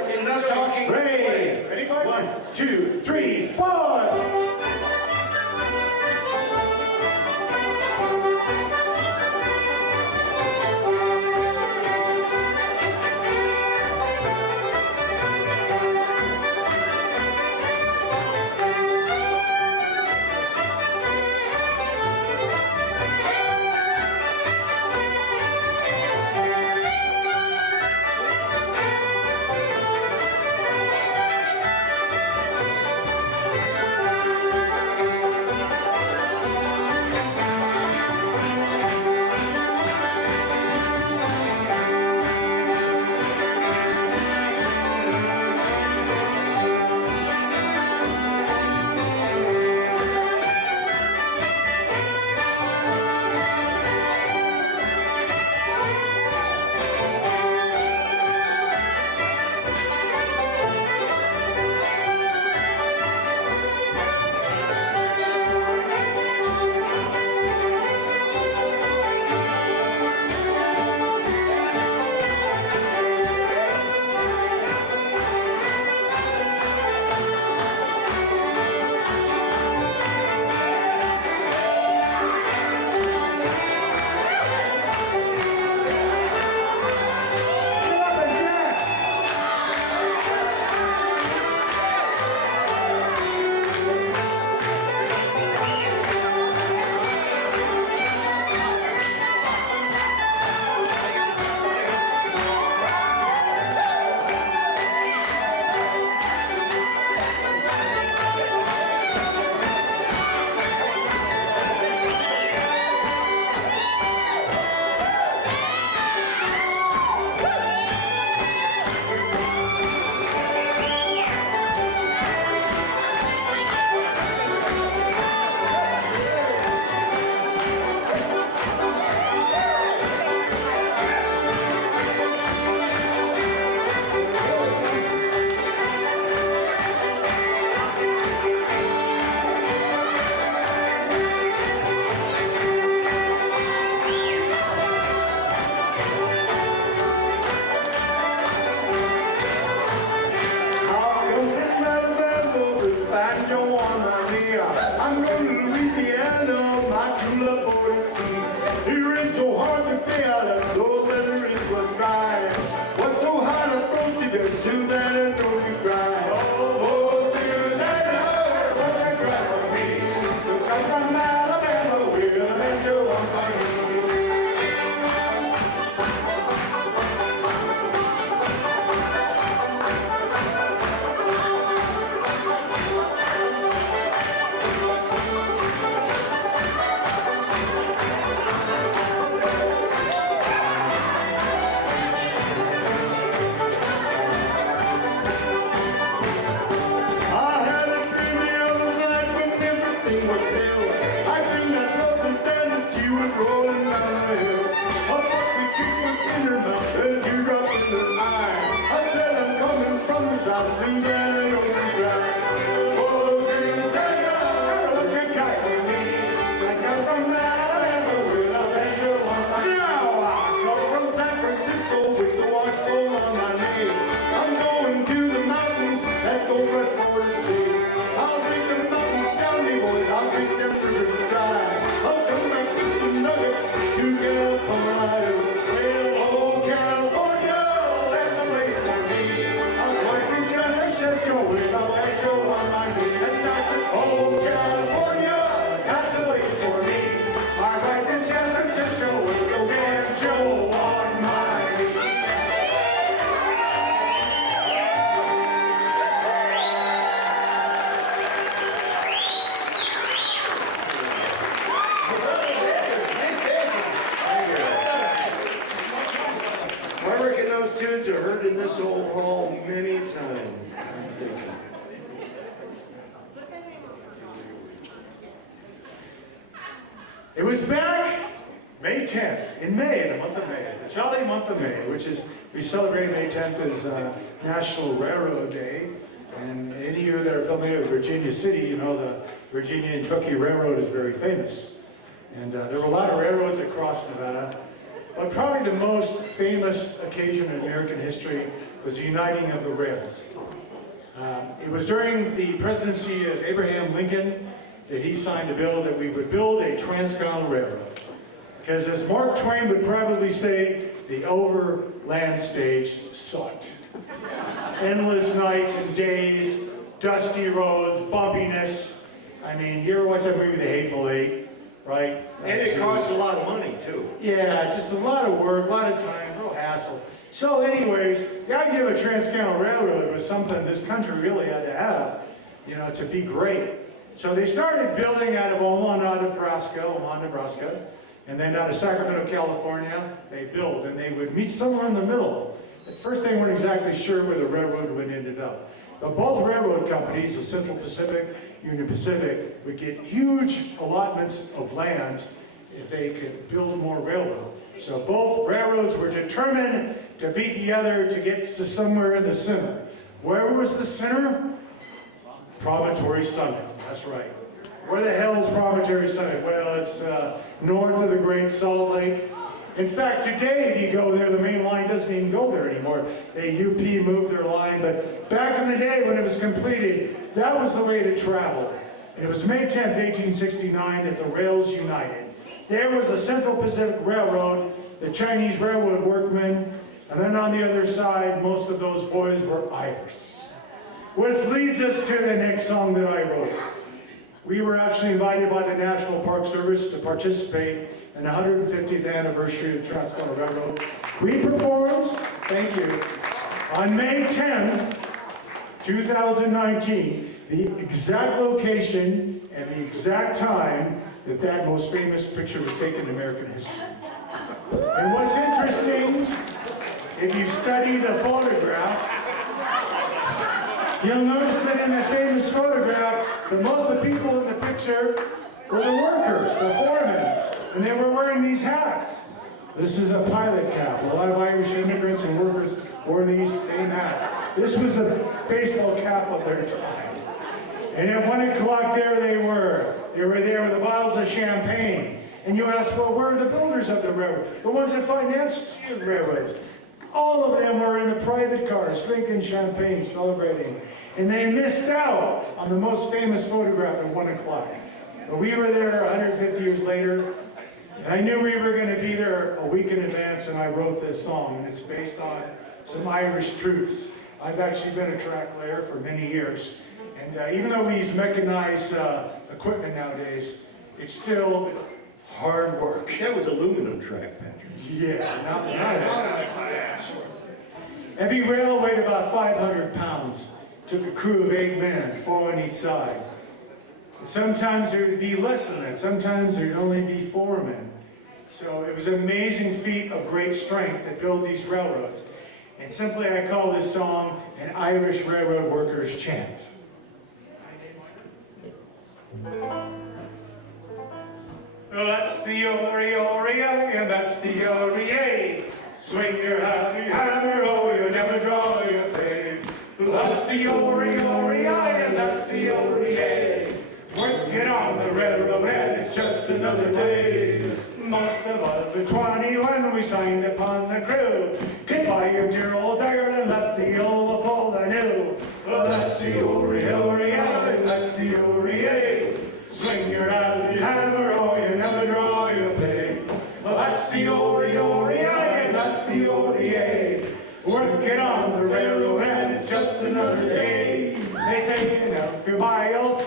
boys. Enough talking. Ready? Ready, boys? 1, 2, 3, 4. I'm going to Louisiana, my true love for the sea. It rained so hard to pay out of those that the ink was dry. What's so hard to throat to get Susanna, don't you cry. Oh, Susanna, won't you cry for me? You come from Alabama, we're gonna let you one for me. Rolling down the hill, a bucket kick was in her mouth, and a teardrop in her eye. I said I'm coming from the south, Susanna, don't you cry. Oh, Susanna, don't you cry for me. I come from Alabama, with a venture on my knee. Now I come from San Francisco with the washbowl on my knee. I'm going to the mountains that go right for the sea. I'll take the mountains down, me boys, I'll take them rivers dry. I'll come back with the nuggets to California. Well, oh, California, that's a place for me. I'm going from San Francisco with a banjo on my knee. And I said, oh, California, that's a place for me. I'm right in San Francisco with a banjo on my knee. Those tunes are heard in this old hall many times. I'm thinking. It was back May 10th, in May, the month of May, the jolly month of May, which is, we celebrate May 10th as National Railroad Day. And any of you that are familiar with Virginia City, you know the Virginia and Truckee Railroad is very famous. And there were a lot of railroads across Nevada. But probably the most famous occasion in American history was the uniting of the rails. It was during the presidency of Abraham Lincoln that he signed a bill that we would build a transcontinental railroad. Because as Mark Twain would probably say, the overland stage sucked. Endless nights and days, dusty roads, bumpiness. I mean, you ever watch that movie, The Hateful Eight, right? And it costs a lot of money, too. Yeah, just a lot of work, a lot of time, real hassle. So anyways, the idea of a transcontinental railroad was something this country really had to have, you know, to be great. So they started building out of Omaha, Nebraska, and then out of Sacramento, California, they built, and they would meet somewhere in the middle. At first they weren't exactly sure where the railroad would end up. But both railroad companies, the Central Pacific, Union Pacific, would get huge allotments of land if they could build more railroad. So both railroads were determined to beat the other to get to somewhere in the center. Where was the center? Promontory Summit, that's right. Where the hell is Promontory Summit? Well, it's north of the Great Salt Lake. In fact, today, if you go there, the main line doesn't even go there anymore. They UP moved their line, but back in the day when it was completed, that was the way to travel. And it was May 10th, 1869 that the rails united. There was the Central Pacific Railroad, the Chinese railroad workmen, and then on the other side, most of those boys were Irish. Which leads us to the next song that I wrote. We were actually invited by the National Park Service to participate in the 150th anniversary of the Transcontinental Railroad. We performed, thank you, on May 10th, 2019, the exact location and the exact time that that most famous picture was taken in American history. And what's interesting, if you study the photograph, you'll notice that in the famous photograph, that most of the people in the picture were the workers, the foremen, and they were wearing these hats. This is a pilot cap. A lot of Irish immigrants and workers wore these same hats. This was the baseball cap of their time. And at 1 o'clock there they were. They were there with the bottles of champagne. And you ask, well, where are the builders of the railroad? The ones that financed the railroads. All of them were in the private cars, drinking champagne, celebrating. And they missed out on the most famous photograph at 1 o'clock. But we were there 150 years later, and I knew we were going to be there a week in advance, and I wrote this song, and it's based on some Irish truths. I've actually been a track layer for many years, and even though we use mechanized equipment nowadays, it's still hard work. That was aluminum track, Patrick. Yeah, not sure. Every rail weighed about 500 pounds. Took a crew of 8 men, 4 on each side. Sometimes there would be less than that. Sometimes there would only be 4 men. So it was an amazing feat of great strength that built these railroads. And simply I call this song an Irish railroad workers' chant. That's the ori-ori, and that's the ori-a. Swing your happy hammer, oh, you never draw your pay. That's the ori-ori, and that's the ori-a. Working on the railroad, and it's just another day. Most of us were 20 when we signed upon the crew. Goodbye, your dear old Ireland, left the old before the new. That's the ori-ori, and that's the ori-a. Swing your happy hammer, oh, you never draw your pay. That's the ori-ori, and that's the ori-a. Working on the railroad, and it's just another day. They say, you know, a few miles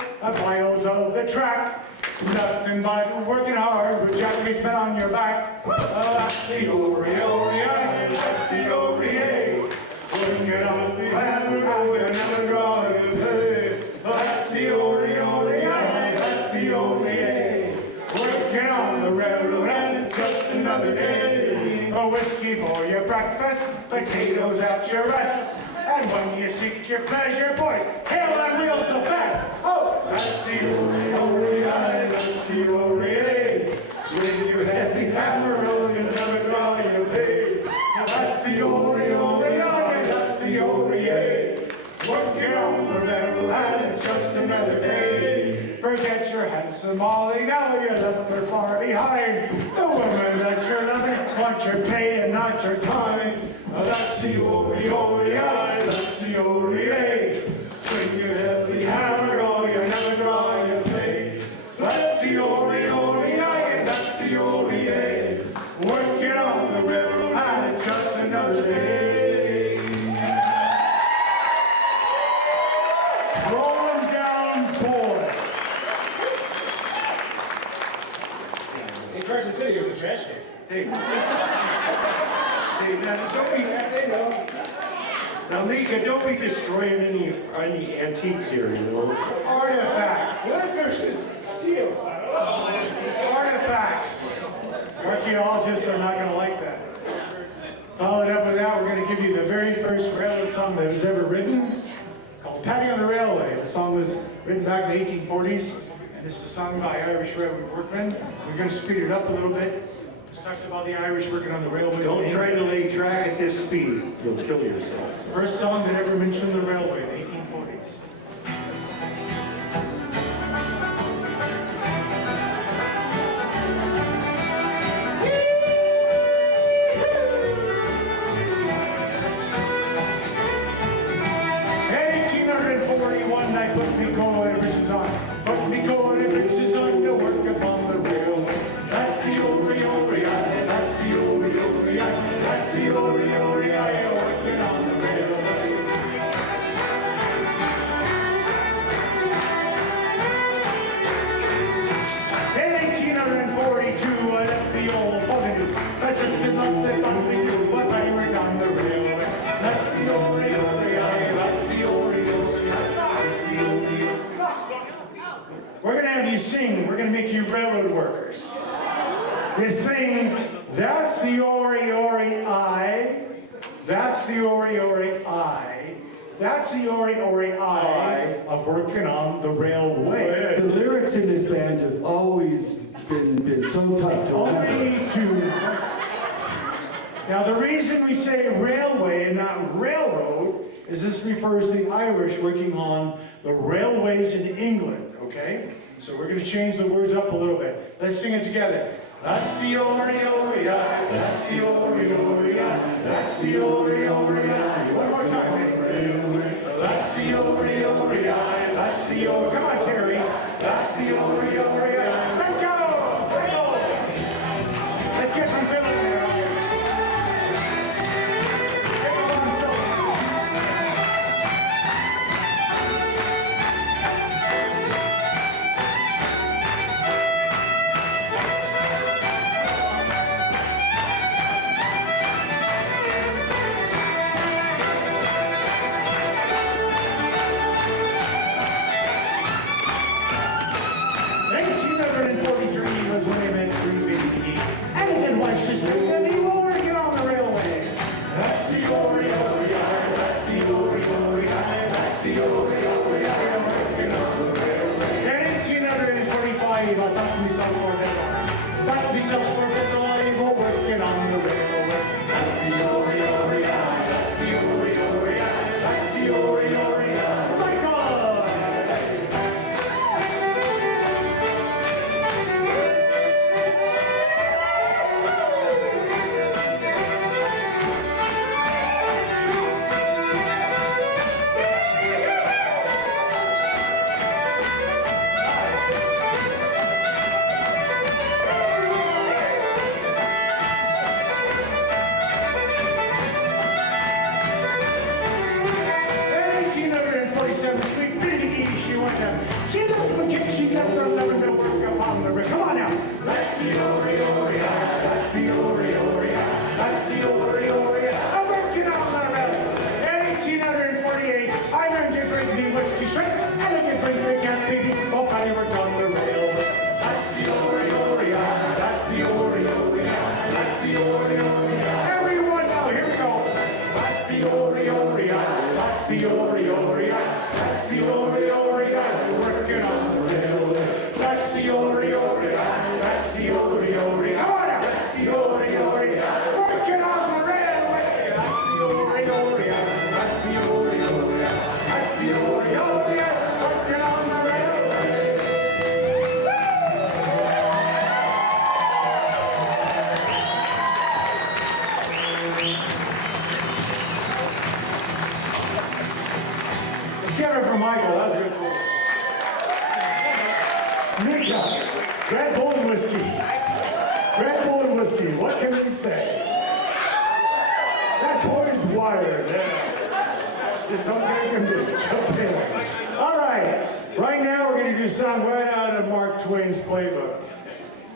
of the track. Nothing but working hard with jackets bent on your back. That's the ori-ori, and that's the ori-a. Swing on the hammer, oh, you never draw your pay. That's the ori-ori, and that's the ori-a. Working on the railroad, and it's just another day. A whiskey for your breakfast, potatoes at your rest. And when you seek your pleasure, boys, hail on wheels the best. Oh, that's the ori-ori, that's the ori-a. Swing your heavy hammer, oh, you never draw your pay. That's the ori-ori, that's the ori-a. Working on the railroad, and it's just another day. Forget your handsome Molly, now you left her far behind. The woman that you're loving want your pay and not your time. That's the O-E-O-E-I, that's the O-E-A. Swing your heavy hammer, or you never draw your pay. That's the O-E-O-E-I, and that's the O-E-A. Working on the railroad, and it's just another day. Roll 'em down, boys. In Carson City, it was a trash day. Hey, now, don't be, They know. now, Mika, don't be destroying any antiques here, you know? Artifacts. Wood versus steel. Artifacts. Archaeologists are not going to like that. Followed up with that, we're going to give you the very first railroad song that was ever written, called Patty on the Railway. The song was written back in the 1840s, and this is sung by Irish railroad workmen. We're going to speed it up a little bit. This talks about the Irish working on the railways. Don't try to lay track at this speed. You'll kill yourselves. First song that ever mentioned the railway in the 1840s. I put me gold breeches on. Put me gold breeches on to work upon the railway. That's the O-re-O-re-I. That's the O-re-O-re-I. That's the O-re-O-re-I. Working on the railway. In 1842, I left the old Foggy. That's just another thing to do, but I worked on the railway. That's the O-re-O-re-I. That's the O-re-O-re-I. We're going to have you sing. We're going to make you railroad workers. You sing, that's the Ori-Ori-I. That's the Ori-Ori-I. That's the Ori-Ori-I of working on the railway. The lyrics in this band have always been so tough to remember. Now the reason we say railway and not railroad is this refers to the Irish working on the railways in England, okay? So we're going to change the words up a little bit. Let's sing it together. That's the Ori-Ori-I, that's the Ori-Ori-I, that's the Ori-Ori-I. One more time, ready? That's the Ori-Ori-I, that's the Ori... Come on, Terry. That's the Ori-Ori-I. Let's go! Let's get some fiddle in there. Let's get her for Michael. That's a good song. Mika, Red Bull and whiskey. Red Bull and whiskey. What can we say? That boy's wired. Yeah. Just don't take him to Japan. All right. Right now we're going to do a song right out of Mark Twain's playbook.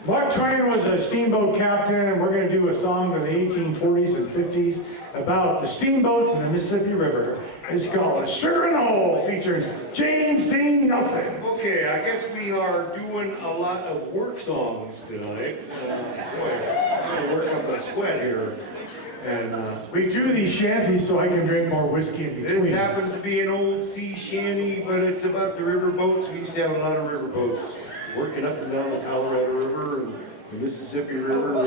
Mark Twain was a steamboat captain, and we're going to do a song from the 1840s and 50s about the steamboats in the Mississippi River. It's called Sugar in the Hole, featuring James Dean Nelson. Okay, I guess we are doing a lot of work songs tonight. Boy, I'm going to work up a sweat here. And We do these shanties so I can drink more whiskey in between. this happens to be an old sea shanty, but it's about the river boats. We used to have a lot of river boats working up and down the Colorado River and the Mississippi River.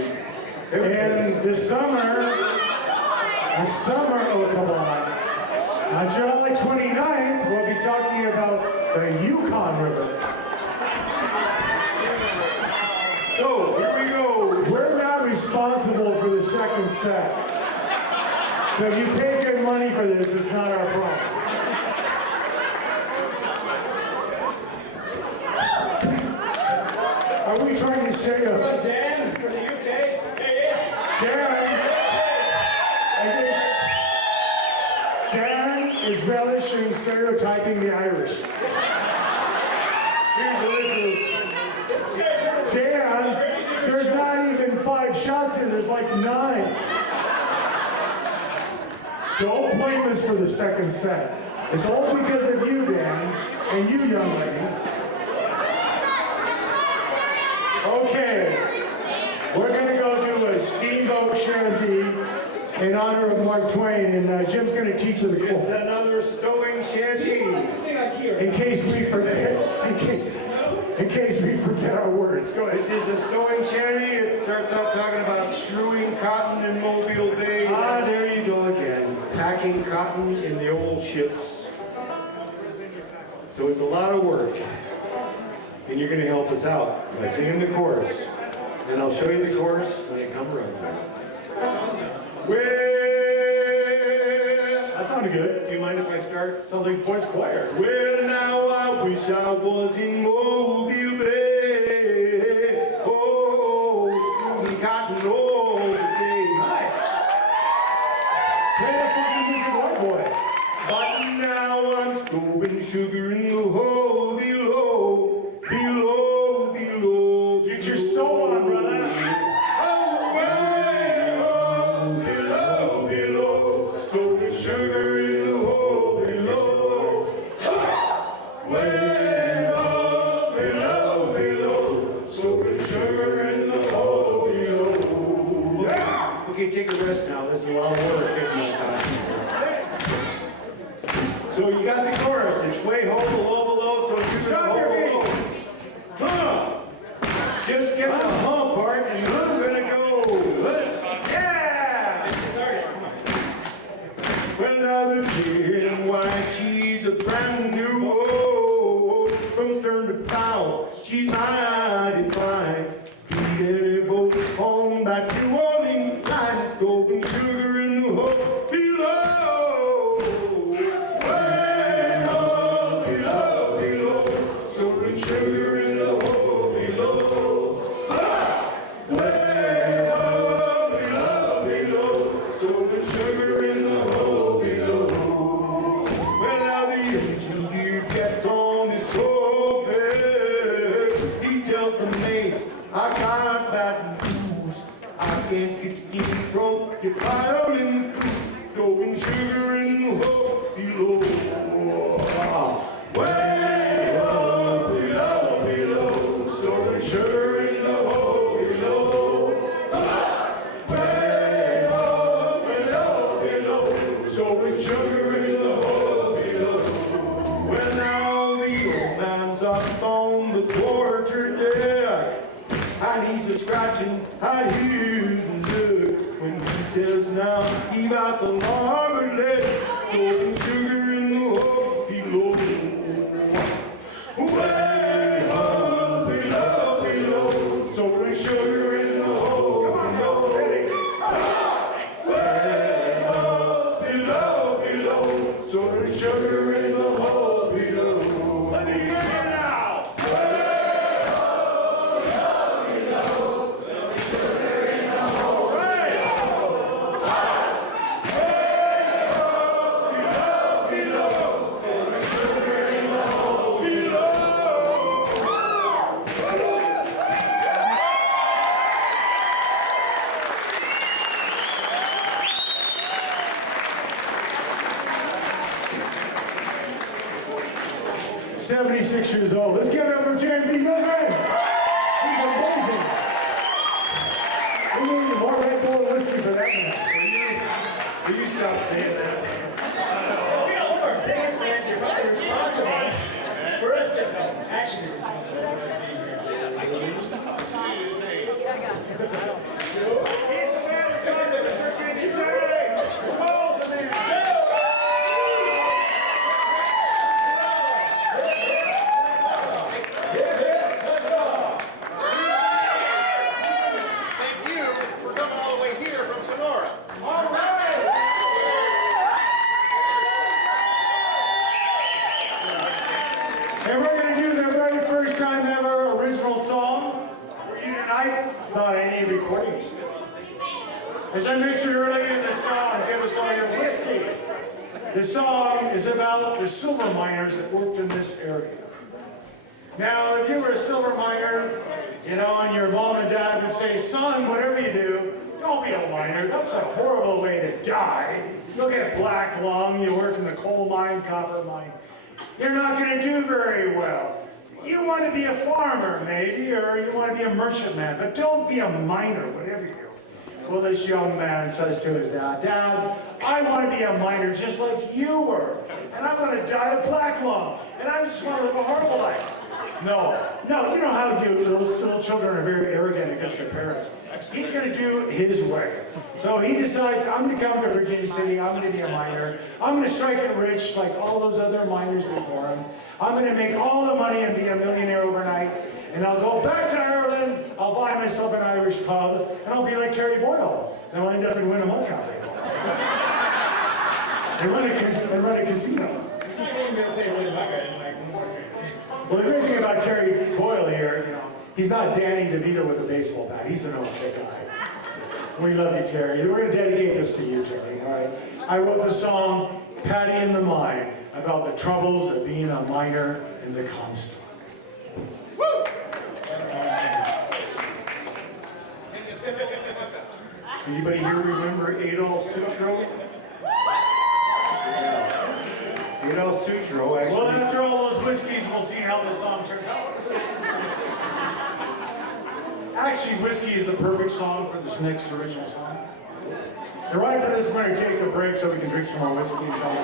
And this summer, oh come on, on July 29th, we'll be talking about the Yukon River. So, here we go. We're not responsible for the second set. So if you pay good money for this, it's not our problem. Are we trying to say Dan from the UK. There he is. Dan is relishing stereotyping the Irish. Here's the listeners. Dan, there's not even 5 shots here, there's like 9. Don't blame us for the second set. It's all because of you, Dan, and you, young lady. Okay, we're gonna go do a steamboat shanty in honor of Mark Twain, and Jim's gonna teach you the It's chorus. another stowing shanty. Let's just sing on key. In case we forget, in case we forget our words. Go ahead. This is a stowing shanty. It starts out talking about strewing cotton in Mobile Bay. Ah, there you go again. Packing cotton in the old ships. So it's a lot of work. And you're going to help us out by singing the chorus. And I'll show you the chorus when it comes around. Well, That sounded good. do you mind if I start? Sounds like voice choir. Well, now I wish I was in Mobile Bay. Oh, strewing cotton all the day. Nice. Play that funky music, white boy. But now I'm stowing sugar in the hole below, below, below. Get your soul on, brother. Oh, way, oh, below, below. Stowing sugar in the hole below. Ha! Way, oh, below, below. Stowing sugar in the hole below. Yeah. Okay, take a rest now. This is a lot of work getting that time. So you got the chorus. It's way home, below, below. So you Stop your feet. Huh. Just get the hump part and we're gonna go. Yeah! Well, now the big and white, she's a brand new old. From stern to bow, she's mighty fine. Beat any boat on that New Orleans line. Stowing sugar in the hole below. Way up below, below. Stowing sugar in the hole below. Way up below, below. Stowing sugar in the hole below. Well, now the engineer gets on his trumpet. He tells the mate, I got bad news. I can't get steam from your fire in the crew. Stowing sugar in the hole below. Way up below, below. Stowing sugar in the hole below. Way up below, below. Stowing sugar in the hole below. Well, now the old man's up on the quarter deck, and he's a scratching at his neck when he says, now heave out the larboard leg, stowing sugar in the hole below. Way up below, below, stowing sugar in the hole below. Way up below, below, stowing sugar in the hole 76 years old. Let's give it up for James B. Milgram. He's amazing. We need more Red Bull whiskey for that one. Will you stop saying that? So we are one of our biggest fans. You're probably responsible for us to actually responsible for us being here. He's the man who comes to Virginia City. Call the man. Thank you for coming all the way here from Sonora. All right. And we're going to do the very first time ever original song for you tonight without any recordings. As I mentioned earlier, this song, Give Us All Your Whiskey. The song is about the silver miners that worked in this area. Now, if you were a silver miner, you know, and your mom and dad would say, son, whatever you do, don't be a miner. That's a horrible way to die. You'll get black lung, you work in the coal mine, copper mine. You're not going to do very well. You want to be a farmer, maybe, or you want to be a merchantman, but don't be a miner, whatever you do. Well, this young man says to his dad, Dad, I want to be a miner just like you were, and I want to die of black lung, and I just want to live a horrible life. No, you know how little children are very arrogant against their parents. He's going to do it his way. So he decides, I'm going to come to Virginia City, I'm going to be a miner, I'm going to strike it rich like all those other miners before him. I'm going to make all the money and be a millionaire overnight, and I'll go back to Ireland, I'll buy myself an Irish pub, and I'll be like Terry Boyle, and I'll end up in Winnemucca County. and run a casino. He's not even going to say really about it, like more. Well, the great thing about Terry Boyle here, you know, he's not Danny DeVito with a baseball bat. He's an okay guy. We love you, Terry. We're going to dedicate this to you, Terry, all right? I wrote the song, Patty in the Mine, about the troubles of being a miner in the Comstock. Woo! Anybody here remember Adolf Sutro? Adolf Sutro, actually. Well, after all those whiskeys, we'll see how this song turns out. Actually, whiskey is the perfect song for this next original song. And right for this, we're going to take a break so we can drink some more whiskey and come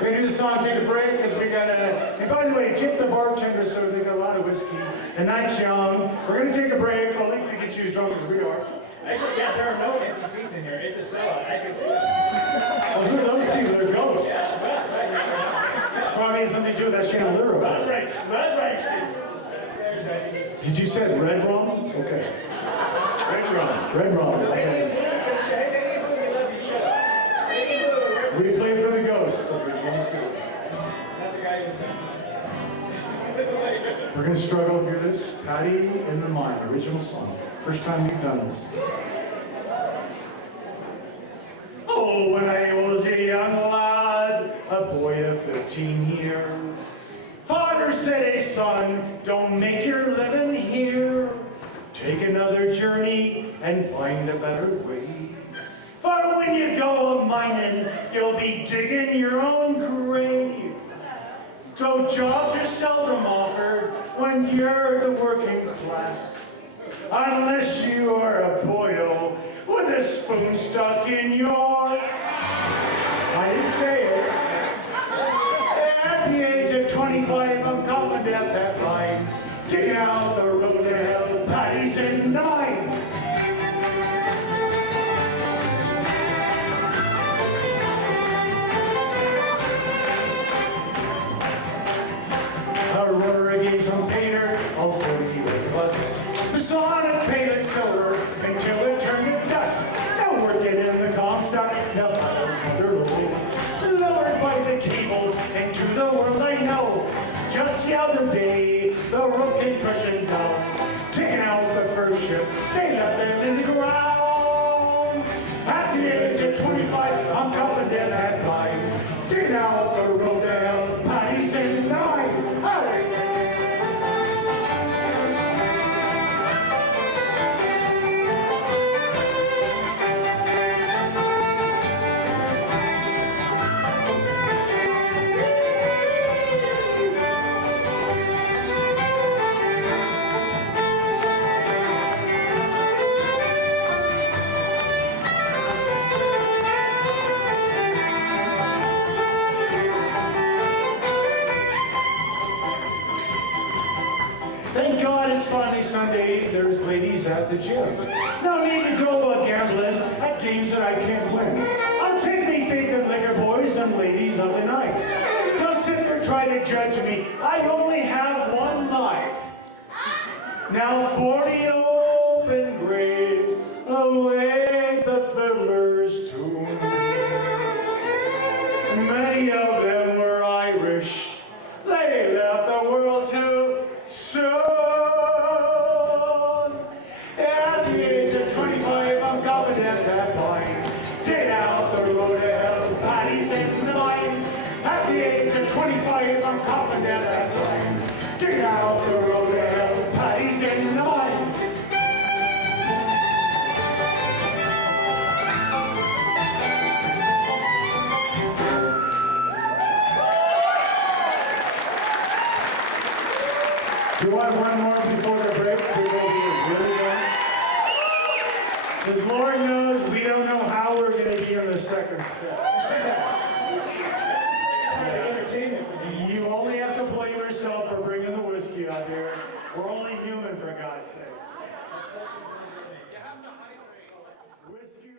We're going to do the song, take a break, because we got to... And by the way, tip the bartender so they got a lot of whiskey. The night's young. We're going to take a break. I'll leave you get you as drunk as we are. Actually, yeah, there are no empty seats in here. It's a sellout. I can see that. Well, who are those people? They're ghosts. Yeah, Probably has something to do with that chandelier over Red there. drink. Did you say red rum? Okay. Red rum. Red rum. Lady Okay. in Blue's gonna say, Lady in Blue, we love you, shut up. Lady in Blue, We play for the ghosts of Virginia City. not the guy who's We're going to struggle through this. Patty in the Mine, original song. First time we've done this. Oh, when I was a young lad, a boy of 15 years, father said, hey son, don't make your living here. Take another journey and find a better way. For when you go mining, you'll be digging your own grave. Though jobs are seldom offered when you're the working class, unless you are a boyo with a spoon stuck in your... I didn't say it. At the age of 25, I'm confident that line. Digging out the road to hell, Patty's in 9. A runner against some painter, although he was a bust. The sonnet painted silver until it turned to dust. Now working in the Comstock, Nevada's mother load. Lowered by the cable into the world I know. Just the other day, the roof came crashing down. Taking out the first shift, they left them in the ground. At the age of 25, I'm confident that line. Digging out the road to hell, Patty's in 9. Sunday, there's ladies at the gym. No need to go gambling at games that I can't win. I'll take me faith in liquor boys and ladies of the night. Don't sit there trying to judge me. I only have one life. Now 40 open graves await the fiddler's tune. Many of them were Irish. They left the world too soon. At the age of 25, I'm confident at that point. Dig out the road to hell, Paddy's in the mine. At the age of 25, I'm confident at that point. Dig out the road to hell, Paddy's in the mine. Do you want one more before the break? Before we really go? Because Lord knows we don't know how we're going to be in the second set. You only have to blame yourself for bringing the whiskey out here. We're only human, for God's sakes. Whiskey.